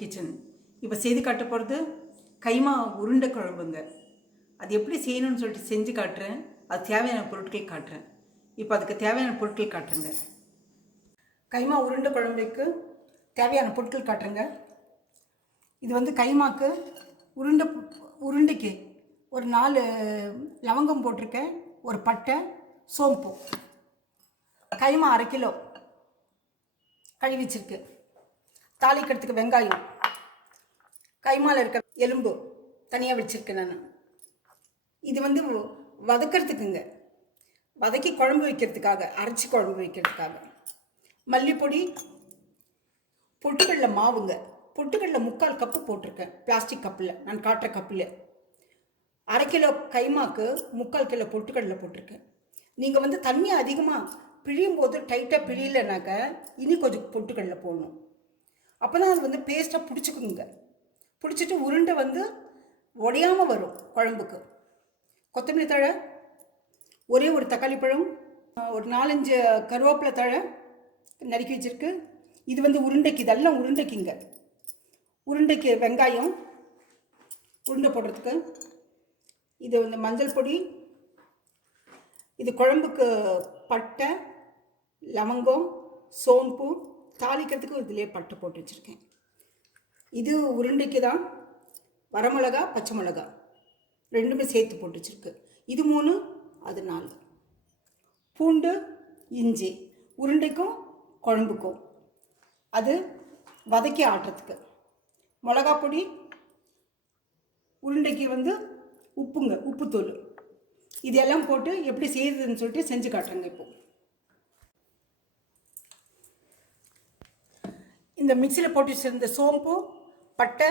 Kitchen. இப்போ செய்து காட்ட போகிறது கைமா உருண்டை குழம்புங்க. அது எப்படி செய்யணும்னு சொல்லிட்டு செஞ்சு காட்டுறேன். அது தேவையான பொருட்கள் காட்டுறேன். இப்போ அதுக்கு தேவையான பொருட்கள் காட்டுறேங்க. கைமா உருண்டை குழம்புக்கு தேவையான பொருட்கள் காட்டுறேங்க. இது வந்து கைமாக்கு உருண்டைக்கு ஒரு 4 லவங்கம் போட்டிருக்கேன், ஒரு பட்டை, சோம்பு. கைமா 1/2 கிலோ கழுவி வச்சிருக்கு. தாளிக்கிறதுக்கு வெங்காயம், கைமாவில் இருக்க எலும்பு தனியாக வச்சுருக்கேன் நான். இது வந்து வதக்கிறதுக்குங்க, வதக்கி குழம்பு வைக்கிறதுக்காக, அரைச்சி குழம்பு வைக்கிறதுக்காக. மல்லிப்பொடி, பொட்டுக்கடலை மாவுங்க. பொட்டுக்கடலை 3/4 கப்பு போட்டிருக்கேன், பிளாஸ்டிக் கப்பில், நான் காட்டுற கப்பில். 1/2 கிலோ கைமாக்கு 3/4 கிலோ பொட்டுக்கடலை போட்டிருக்கேன். நீங்கள் வந்து தண்ணி அதிகமாக பிழியும் போது டைட்டாக பிழியலைனாக்க இனி கொஞ்சம் பொட்டுக்கடலை போடணும். அப்போ தான் அது வந்து பேஸ்ட்டாக பிடிச்சிக்குங்க. பிடிச்சிட்டு உருண்டை வந்து உடையாமல் வரும் குழம்புக்கு. கொத்தமல்லி தழை, ஒரே ஒரு தக்காளி பழம், ஒரு 4-5 கருவேப்பிலை தழை நறுக்கி வச்சுருக்கு. இது வந்து உருண்டைக்கு, இதெல்லாம் உருண்டைக்குங்க. உருண்டைக்கு வெங்காயம் உருண்டை போடுறதுக்கு. இது வந்து மஞ்சள் பொடி, இது குழம்புக்கு பட்டை, லவங்கம், சோம்பு, தாளிக்கிறதுக்கு இதிலே பட்டை போட்டு வச்சுருக்கேன். இது உருண்டைக்கு தான் வரமிளகா, பச்சை மிளகா ரெண்டுமே சேர்த்து போட்டு வச்சுருக்கு. இது 3, அது 4. பூண்டு, இஞ்சி உருண்டைக்கும் குழம்புக்கும், அது வதக்கி ஆட்டுறதுக்கு. மிளகா பொடி, உருண்டைக்கு வந்து உப்புங்க, உப்புத்தூள். இதெல்லாம் போட்டு எப்படி செய்யுதுன்னு சொல்லிட்டு செஞ்சு காட்டுறேங்க. இப்போ இந்த மிக்சியில் போட்டு வச்சிருந்த சோம்பு, பட்டை,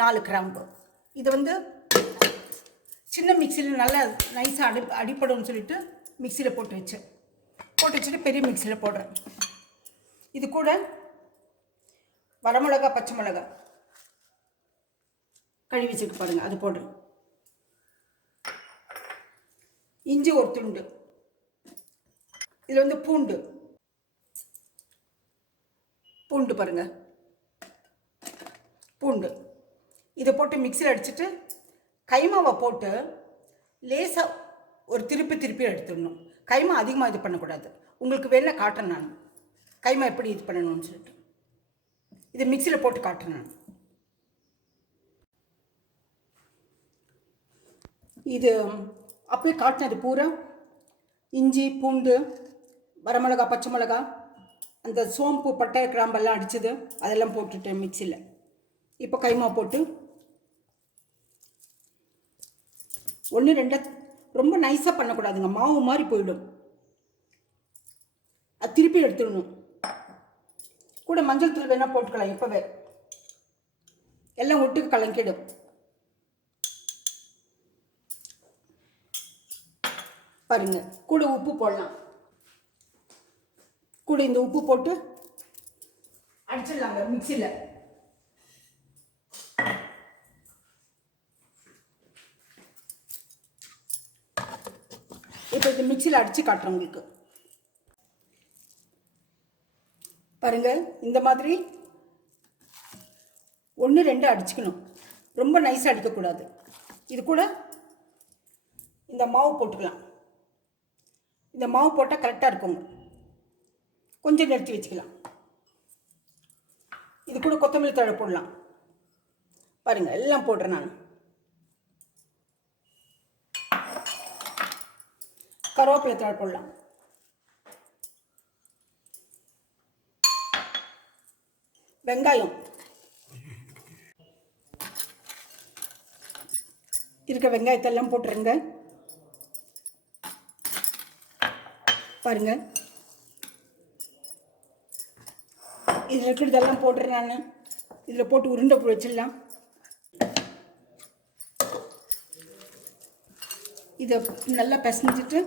4 கிராம்பு, இது வந்து சின்ன மிக்சியில் நல்லா நைஸாக அடிப்படும்னு சொல்லிட்டு மிக்சியில் போட்டு வச்சுட்டு பெரிய மிக்சியில் போடுறேன். இது கூட வரமிளகா, பச்சை மிளகா கழுவி வச்சுருக்கு பாருங்கள், அது போடுறேன். இஞ்சி ஒரு துண்டு, இதில் வந்து பூண்டு பாருங்கள், பூண்டு இதை போட்டு மிக்சியில் அடிச்சுட்டு கைமாவை போட்டு லேசாக ஒரு திருப்பி எடுத்துடணும். கைமா அதிகமாக இது பண்ணக்கூடாது. உங்களுக்கு வேணால் காட்டுறேன் நான் கைமா எப்படி இது பண்ணணும்னு சொல்லிட்டு. இதை மிக்சியில் போட்டு காட்டுறேன் நான். இது அப்படியே காட்டினது பூரா இஞ்சி, பூண்டு, வரமிளகா, பச்சை மிளகா, அந்த சோம்பு, பட்டை, கிராம்பெல்லாம் அடித்தது அதெல்லாம் போட்டுட்டேன் மிக்சியில். இப்போ கைமா போட்டு 1-2 ரொம்ப நைஸாக பண்ணக்கூடாதுங்க, மாவு மாதிரி போயிடும். அது திருப்பி எடுத்துடணும். கூட மஞ்சள் தூள் வேணால் போட்டுக்கலாம். இப்போவே எல்லாம் ஒட்டுக்கு கலங்கிடும். பாருங்க, கூட உப்பு போடலாம். கூட இந்த உப்பு போட்டு அடிச்சிடலாங்க மிக்சியில். இப்போ இந்த மிக்சியில் அடித்து காட்டுறேன் உங்களுக்கு. பாருங்கள், இந்த மாதிரி 1-2 அடிச்சுக்கணும், ரொம்ப நைஸாக அடிக்கக்கூடாது. இது கூட இந்த மாவு போட்டுக்கலாம். இந்த மாவு போட்டால் கரெக்டாக இருக்குங்க. கொஞ்சம் நிறுத்தி வச்சுக்கலாம். இது கூட கொத்தமல்லி தழை போடலாம். பாருங்கள், எல்லாம் போடுறேன் நான். கருவேப்பிலை தழை போடலாம். வெங்காயம் இருக்க வெங்காயத்தெல்லாம் போட்டுருங்க. பாருங்க, இதில் இருக்கிறதெல்லாம் போட்டுறேன் நான். இதில் போட்டு உருண்டை வச்சிடலாம். இதை நல்லா பிசைஞ்சிட்டு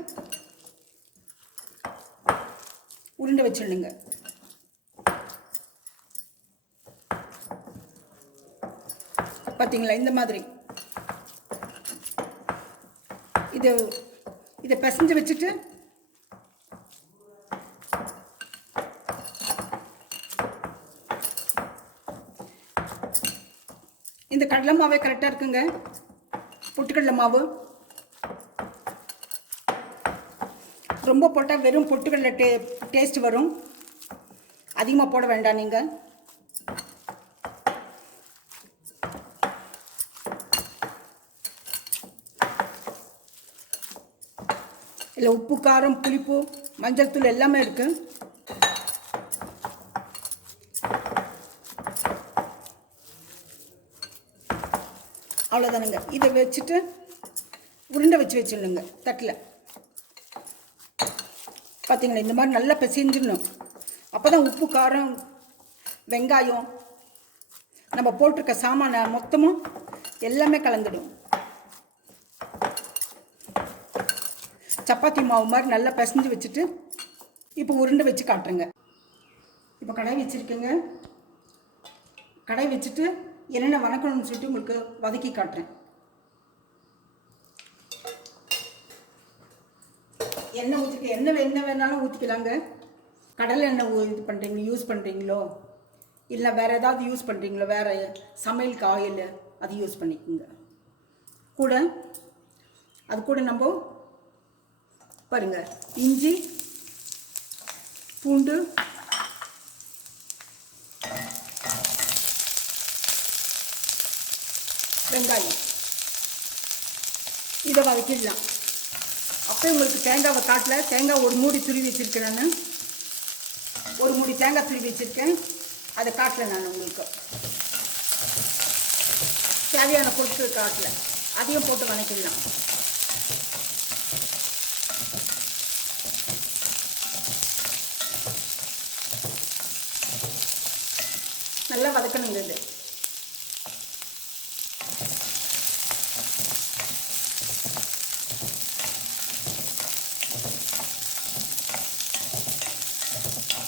உருண்டை வச்சிடணுங்க. பார்த்தீங்களா, இந்த மாதிரி இதை பிசைஞ்சு வச்சுட்டு இந்த கடலை மாவே கரெக்டாக இருக்குங்க. பொட்டுக்கடலை மாவு ரொம்ப போட்டால் வெறும் பொட்டுக்கடலை டேஸ்ட் வரும். அதிகமாக போட வேண்டாம் நீங்கள். இல்லை உப்பு, காரம், புளிப்பு, மஞ்சள் தூள் எல்லாமே இருக்குது. அவ்வளோதானுங்க. இதை வச்சுட்டு உருண்டை வச்சிடணுங்க தட்டில். பார்த்தீங்களா, இந்த மாதிரி நல்லா பிசைஞ்சிடணும். அப்போ தான் உப்பு, காரம், வெங்காயம், நம்ம போட்டிருக்க சாமான மொத்தமும் எல்லாமே கலந்துடும். சப்பாத்தி மாவு மாதிரி நல்லா பிசைஞ்சு வச்சுட்டு இப்போ உருண்டை வச்சு காட்டுறேங்க. இப்போ கடாய் வச்சுருக்கேங்க. கடாய் வச்சுட்டு என்னென்ன வதக்கணும்னு சொல்லிட்டு உங்களுக்கு வதக்கி காட்டுறேன். எண்ணெய் ஊற்றிக்க, எண்ணெய் வேணாலும் ஊற்றிக்கலாங்க. கடலை எண்ணெய் இது பண்ணுறீங்க, யூஸ் பண்ணுறீங்களோ இல்லை வேறு ஏதாவது யூஸ் பண்ணுறீங்களோ, வேறு சமையலுக்கு ஆயில் அது யூஸ் பண்ணிக்கோங்க. கூட அது கூட நம்ம பாருங்கள், இஞ்சி, பூண்டு, வெங்காயம் இதை வதக்கிடலாம். அப்போ உங்களுக்கு தேங்காவை காட்டல, தேங்காய் ஒரு மூடி துருவி வச்சுருக்கேன். நான் ஒரு மூடி தேங்காய் துருவி வச்சுருக்கேன், அதை காட்டல. நான் உங்களுக்கு தேவையான பொருட்கள் காட்டல, அதையும் போட்டு வதக்கிடலாம். நல்லா வதக்கணுங்க. இது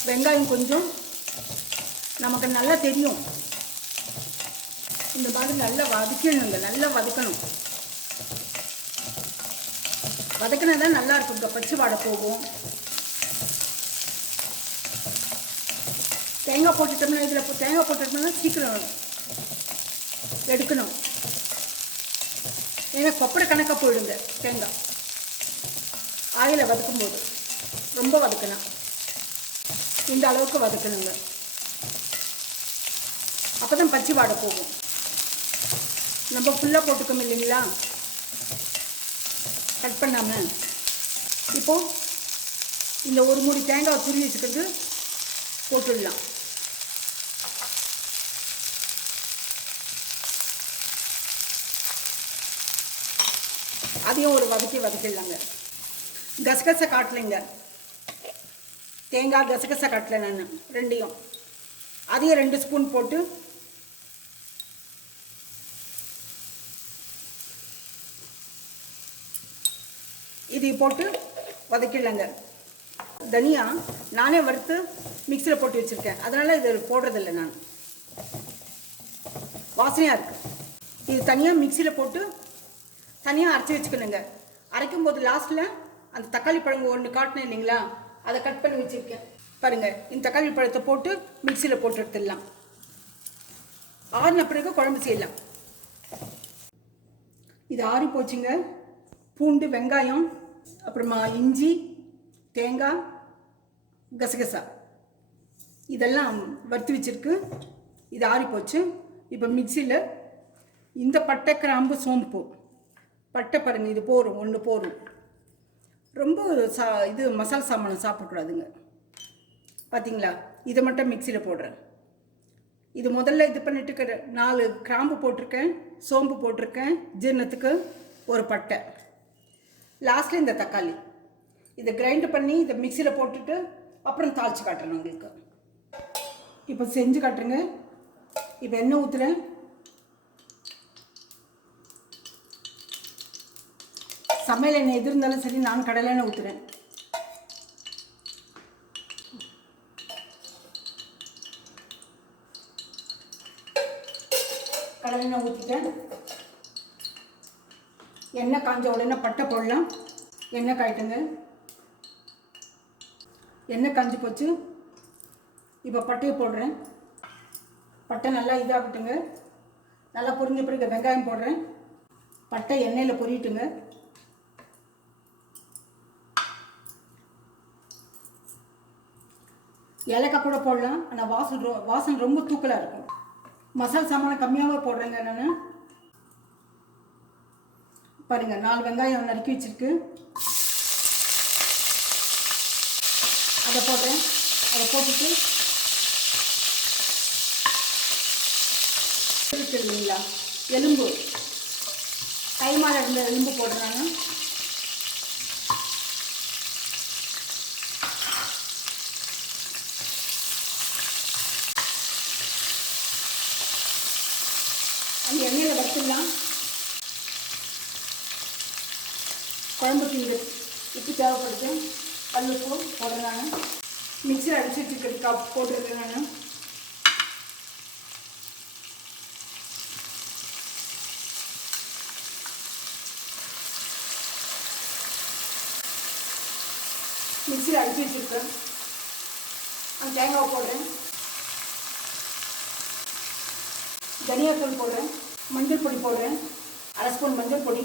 வெங்காயம் கொஞ்சம் நமக்கு நல்லா தெரியும். இந்த மாதிரி நல்லா வதக்கணுங்க, நல்லா வதக்கணும். வதக்கினா தான் நல்லா இருக்குங்க, பச்சை வாடை போகும். தேங்காய் போட்டுட்டோம்னா, இதில் தேங்காய் போட்டுட்டோம்னா சீக்கிரம் எடுக்கணும். ஏன்னா கொப்பரை கணக்காக போயிடுங்க தேங்காய் ஆயிலை வதக்கும்போது. ரொம்ப வதக்கணும், இந்த அளவுக்கு வதக்கணுங்க. அப்போ தான் பச்சை வாடை போகும். நம்ம ஃபுல்லாக போட்டுக்கோம் இல்லைங்களா, கட் பண்ணாமல். இப்போது இந்த ஒரு மூடி தேங்காய் துருவி வச்சுக்கிறது போட்டுடலாம். அதையும் ஒரு வதக்கிடலாங்க. கசகசை காட்டலைங்க, தேங்காய் கசகசை காட்டலை நான் ரெண்டையும். அதையும் 2 ஸ்பூன் போட்டு இதையும் போட்டு வதக்கிடலாங்க. தனியா நானே வறுத்து மிக்சியில் போட்டு வச்சுருக்கேன், அதனால் இது போடுறதில்லை நான். வாசனையாக இருக்குது. இது தனியாக மிக்சியில் போட்டு தனியாக அரைச்சி வச்சுக்கணுங்க. அரைக்கும் போது லாஸ்ட்டில் அந்த தக்காளி பழங்க ஒன்று காட்டினேன் இல்லைங்களா, அதை கட் பண்ணி வச்சுருக்கேன் பாருங்கள். இந்த தக்காளி பழத்தை போட்டு மிக்சியில் போட்டு எடுத்துடலாம். ஆறின பிறகு குழம்பு செய்யலாம். இது ஆறி போச்சுங்க. பூண்டு, வெங்காயம், அப்புறமா இஞ்சி, தேங்காய், கசகசா இதெல்லாம் வறுத்து வச்சுருக்கு. இது ஆறி போச்சு. இப்போ மிக்சியில் இந்த பட்டை, கிராம்பு, சோம்பு, பட்டை பாருங்கள், இது போரும், ஒன்று போரும். ரொம்ப இது மசாலா சாமான் சாப்பிடக்கூடாதுங்க. பார்த்தீங்களா, இதை மட்டும் மிக்சியில் போடுறேன். இது முதல்ல இது பண்ணிட்டு 4 கிராம்பு போட்டிருக்கேன், சோம்பு போட்டிருக்கேன், ஜீரணத்துக்கு ஒரு பட்டை, லாஸ்ட்டில் இந்த தக்காளி. இதை கிரைண்ட் பண்ணி இதை மிக்சியில் போட்டுட்டு அப்புறம் தாளித்து காட்டுறேன் உங்களுக்கு. இப்போ செஞ்சு காட்டுறேங்க. இப்போ எண்ணெய் ஊற்றுறேன். சமையல் எண்ணெய் எது இருந்தாலும் சரி, நான் கடலை எண்ணெய் ஊற்றுறேன். கடலை எண்ணெய் ஊற்றிட்டேன். எண்ணெய் காஞ்ச உடனே பட்டை போடலாம். எண்ணெய் காய்ட்டுங்க. எண்ணெய் காஞ்சி போச்சு. இப்போ பட்டையை போடுறேன். பட்டை நல்லா இதாகட்டுங்க. நல்லா பொரிஞ்ச பிறகு வெங்காயம் போடுறேன். பட்டை எண்ணெயில் பொரிட்டுங்க. ஏலக்காய் கூட போடலாம், ஆனால் வாசனை ரொம்ப தூக்கலாக இருக்கும். மசாலா சாமானை கம்மியாகவே போடுறேங்க நான். பாருங்கள், 4 வெங்காயம் நறுக்கி வச்சுருக்கு, அதை போடுறேன். அதை போட்டுட்டு இல்லைங்களா, எலும்பு கைமால இருந்த எலும்பு போடுறேன் நான். அந்த எண்ணெயில் வறுத்துடலாம். குழம்புக்கு இந்த உப்பு தேவைப்படுது, கல்லுப்பு போடுறேன் நான். மிக்சியில் அடிச்சு வச்சுருக்கிறதுக்கு போட்டுருக்கேன் நான். மிக்சியில் அடிச்சு வச்சுருக்கேன். அந்த தேங்காய் போடுறேன். தனியாத்தூள் போடுறேன். மஞ்சள் பொடி போடுறேன், 1/2 ஸ்பூன் மஞ்சள் பொடி.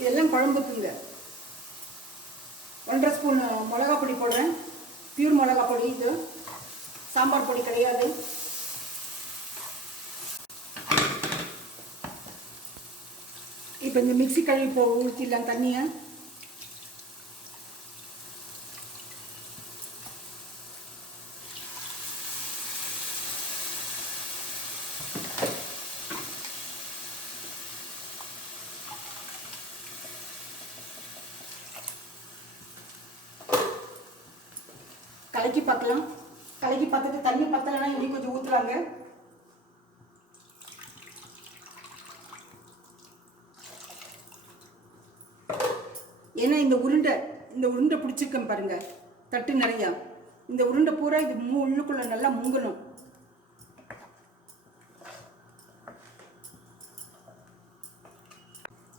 இதெல்லாம் குழம்புக்குங்க. 1/2 ஸ்பூன் மிளகா பொடி போடுறேன், பியூர் மிளகா பொடி. இது சாம்பார் பொடி கிடையாது. இப்போ இந்த மிக்சி கழுவி ஊற்றிடலாம் தண்ணியை. கலக்கி பார்க்கலாம். கலக்கி பார்த்துட்டு தண்ணி பத்தலைன்னா இன்னும் கொஞ்சம் ஊற்றுறாங்க. ஏன்னா இந்த உருண்டை பிடிச்சிருக்கேன் பாருங்க, தட்டு நிறையா. இந்த உருண்டை பூரா இது உள்ளுக்குள்ள நல்லா முங்கணும்.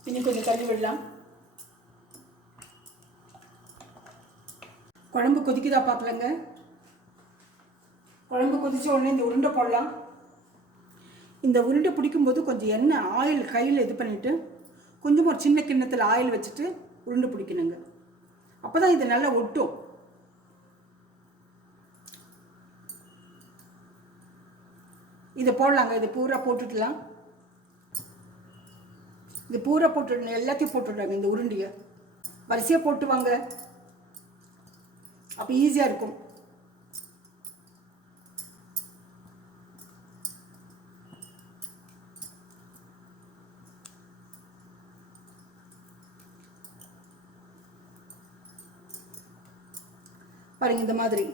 இன்னும் கொஞ்சம் தள்ளி விடலாம். குழம்பு கொதிக்குதா பார்க்கலங்க. குழம்பு கொதிச்ச உடனே இந்த உருண்டை போடலாம். இந்த உருண்டை பிடிக்கும்போது கொஞ்சம் எண்ணெய் ஆயில் கையில் இது பண்ணிவிட்டு கொஞ்சம் ஒரு சின்ன கிண்ணத்தில் ஆயில் வச்சுட்டு உருண்டை பிடிக்கணுங்க. அப்போ தான் இது நல்லா ஒட்டும். இதை போடலாங்க. இது பூரா போட்டுடலாம். இது பூரா போட்டு எல்லாத்தையும் போட்டுடுறாங்க. இந்த உருண்டையை வரிசையாக போட்டு வாங்க, அப்போ ஈஸியாக இருக்கும். பாருங்க, இந்த மாதிரி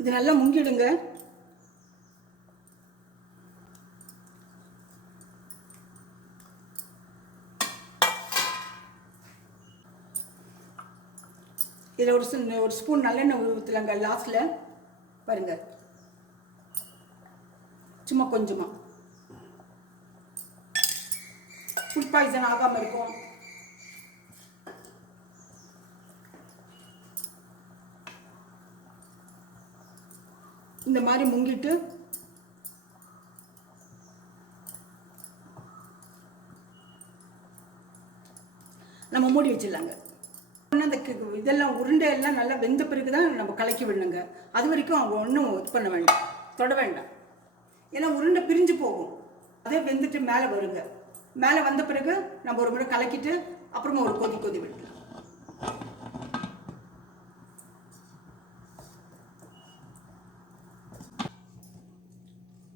இது நல்லா முங்கிடுங்க. இதில் ஒரு ஸ்பூன் நல்லெண்ணெய் ஊற்றலாங்க லாஸ்ட்டில். பாருங்கள், சும்மா கொஞ்சமாக ஃபுட் பாய்சன் ஆகாமல் இருக்கும். இந்த மாதிரி முங்கிட்டு நம்ம மூடி வச்சிடலாங்க. அந்த இதெல்லாம் உருண்டையெல்லாம் நல்லா வெந்த பிறகு தான் நம்ம கலக்கி விடணுங்க. அது வரைக்கும் அவங்க ஒன்றும் இது பண்ண வேண்டாம், தொட வேண்டாம். ஏன்னா உருண்டை பிரிஞ்சு போகும். அதே வெந்துட்டு மேலே வருங்க. மேலே வந்த பிறகு நம்ம ஒரு முறை கலக்கிட்டு அப்புறமா ஒரு கொதி விடலாம்.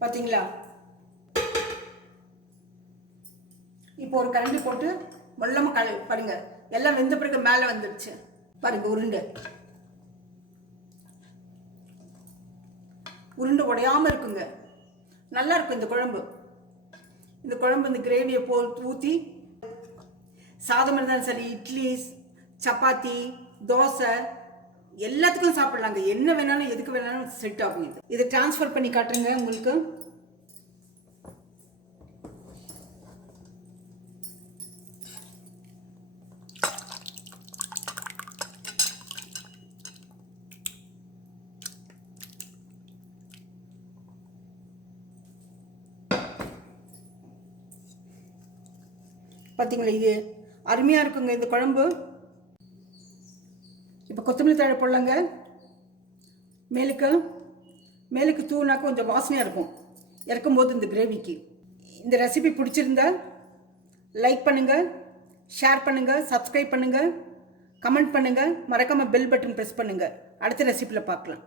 பார்த்தீங்களா? இப்போ ஒரு கரண்டி போட்டு வெள்ளமாக பாருங்க, எல்லாம் வெந்த பிறகு மேலே வந்துடுச்சு பாருங்க. உருண்டை உடையாமல் இருக்குங்க. நல்லா இருக்கும் இந்த குழம்பு. இந்த கிரேவியை ஊற்றி சாதம் இருந்தாலும் சரி, இட்லி, சப்பாத்தி, தோசை எல்லாத்துக்கும் சாப்பிடலாங்க. என்ன வேணாலும் எதுக்கு வேணாலும் செட் ஆகும். இதை டிரான்ஸ்ஃபர் பண்ணி காட்டுறேங்க உங்களுக்கு. பார்த்தீங்களா, இது அருமையாக இருக்குங்க இந்த குழம்பு. இப்போ கொத்தமல்லி தழை போடலாங்க. மேலுக்கு மேலுக்கு தூணாக்க கொஞ்சம் வாசனையாக இருக்கும் இறக்கும்போது இந்த கிரேவிக்கு. இந்த ரெசிபி பிடிச்சிருந்தா லைக் பண்ணுங்கள், ஷேர் பண்ணுங்கள், சப்ஸ்கிரைப் பண்ணுங்கள், கமெண்ட் பண்ணுங்கள், மறக்காமல் பெல் பட்டன் ப்ரெஸ் பண்ணுங்கள். அடுத்த ரெசிபியில் பார்க்கலாம்.